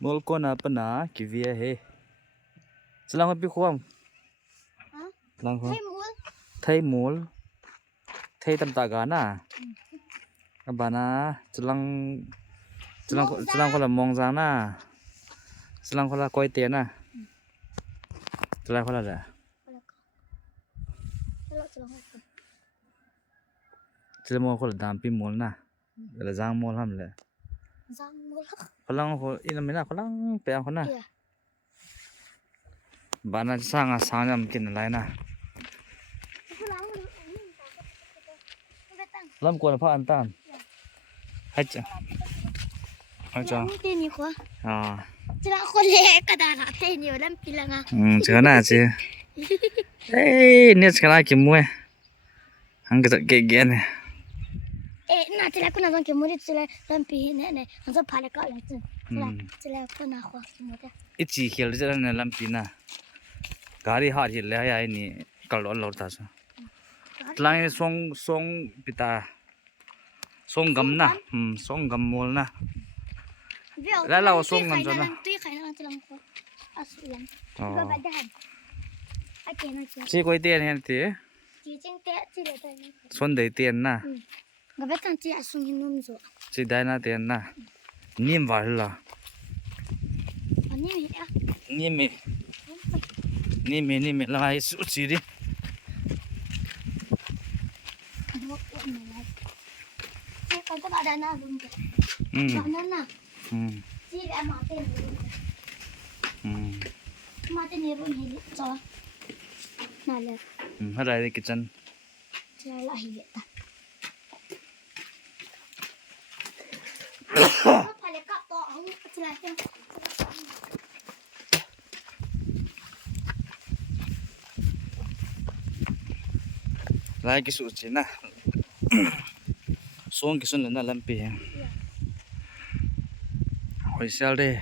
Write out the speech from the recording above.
mol ko na pa na kivia he selang pi khom lang ho thai mol thai tam ta ga na abana selang ko la mong jang na selang ko la koi te na selang ko la da selang ko la dam pi mol na la jang mol ham le Kolang ho inamina kolang pe ang kona. Bana sanga sangam kin lai na. Lam ko na pha an tan. Hai cha. Hai cha. Tên quá. À. Chỉ là con lẽ cả đàn là tên nhiều lắm kì là ngà. Chả na chứ. Ê, nét cái này kim mua. Hang cái này. Ê, nà chỉ là con nào giống kiểu mua đi chỉ là lắm pì nè nè, hắn sẽ phá lại cọ lại chứ. Chỉ là con nào khoa kim mua đấy. Ít chỉ hiểu chứ là lam pin na. Gari hard hiểu là ai ni kalon lor ta sao. Lang song pita. Song gam na. Song gam mol na. Lại là song gam cho na. Tuy khai năng chỉ là khoa. Asulan. Ba ba dahan. Ai kén ai chứ. Chỉ coi tiền hiện thì. Chỉ chính té chỉ là đây. Xuân đầy tiền na. Gặp bé thằng chị sung hin nôm rồi. Chỉ đại na tiền na. Niệm vào là. Anh nhỉ à? Niệm là ai sút gì đi. Chị còn có bạn nào luôn kìa. Bạn nào nào? Chị đã mở tên luôn. Mở tên luôn hết cho. Nào là. Hết rồi cái chân. Chị lại hiện ta. Phải là cặp to không? Chị lại xem. Lại cái sút gì na. Xuống cái xuân là làm gì? Hồi sau đây.